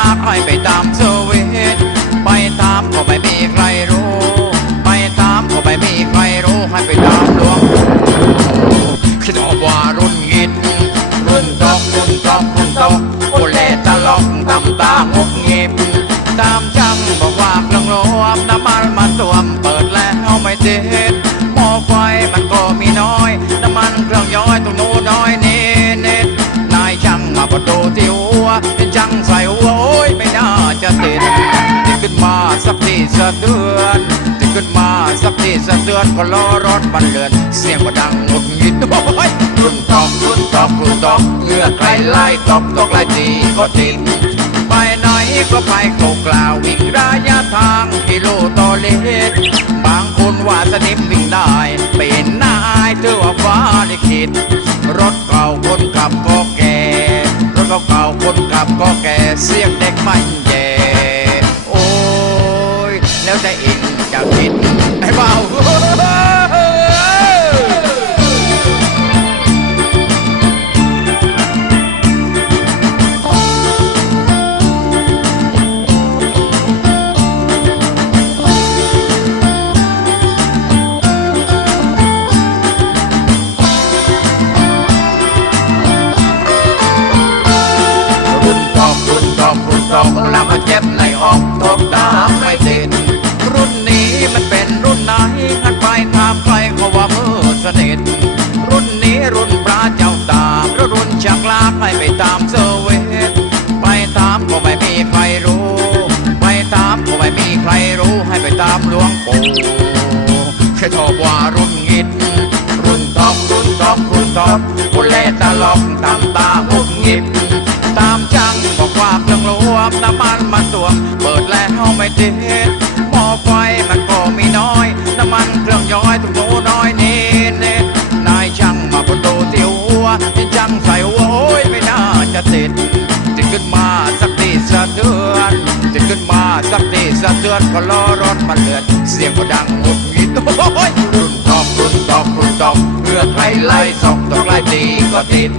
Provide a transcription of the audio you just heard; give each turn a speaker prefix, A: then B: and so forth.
A: าให้ไปตามเซอร์เวทไปตามก็ไม่มีใครรู้ ไปตามก็ไม่มีใครรู้ให้ไปตามหลวงคิดว่ารุ่นหิดรุ่นตอกรุ่นตอกรุ่นตอกโอเลตะลอกตำตางุบงิบตามจังบอกว่าเครื่องรวมน้ำมันมาตวมเปิดแล้วไม่เด็ดหม้อไฟมันก็มีน้อยน้ำมันเครื่องย้อยตรงโน้น้อยเน็ตเนตนายช่างมาประตูที่ะเตือนติดขึ้นมาสักทีสะเตือนก็ล้อรถบันเลือน เสียงก็ดังหงุดหงิดโอ้ยรุ่นตอกรุ่นตอกรุ่นตอกเมื่อใครไล่ตอกตอกไล่ตีก็ติดไปไหนก็ไปโกกล่าววิ่งระยะทางกิโลต่อเลตบางคนว่าสนิมวิ่งได้เป็นนายเธอว่าฟ้าลิขิตรถเก่าคนขับก็แก่รถเก่าคนขับก็แก่เสียงเด็กมันแย่ แล้วแต่เองจะคิด รุ่นพระเจ้าตามรุ่นชักลากให้ไปตามเซเวทไปตามก็ไม่มีใครรู้ ไปตามก็ไม่มีใครรู้ให้ไปตามหลวงปู่แค่ชอบว่ารุ่นงิด รุ่นทอกรุ่นทอกรุ่นทอกคนเล่ตลอกตามตาหุบหงิบตามจังบอกว่าเครื่องรวมน้ำมันมาตวงเปิดแล้วไม่ติดหม้อไฟมันก็มีน้อย สักทีสะเทือนก็ล้อรถมันเลือดเสียงก็ดังหงุดหงิดโอ้ยรุ่นตอกรุ่นตอกรุ่นตอกเพื่อใครไล่สองตอกไล่ตีก็ติด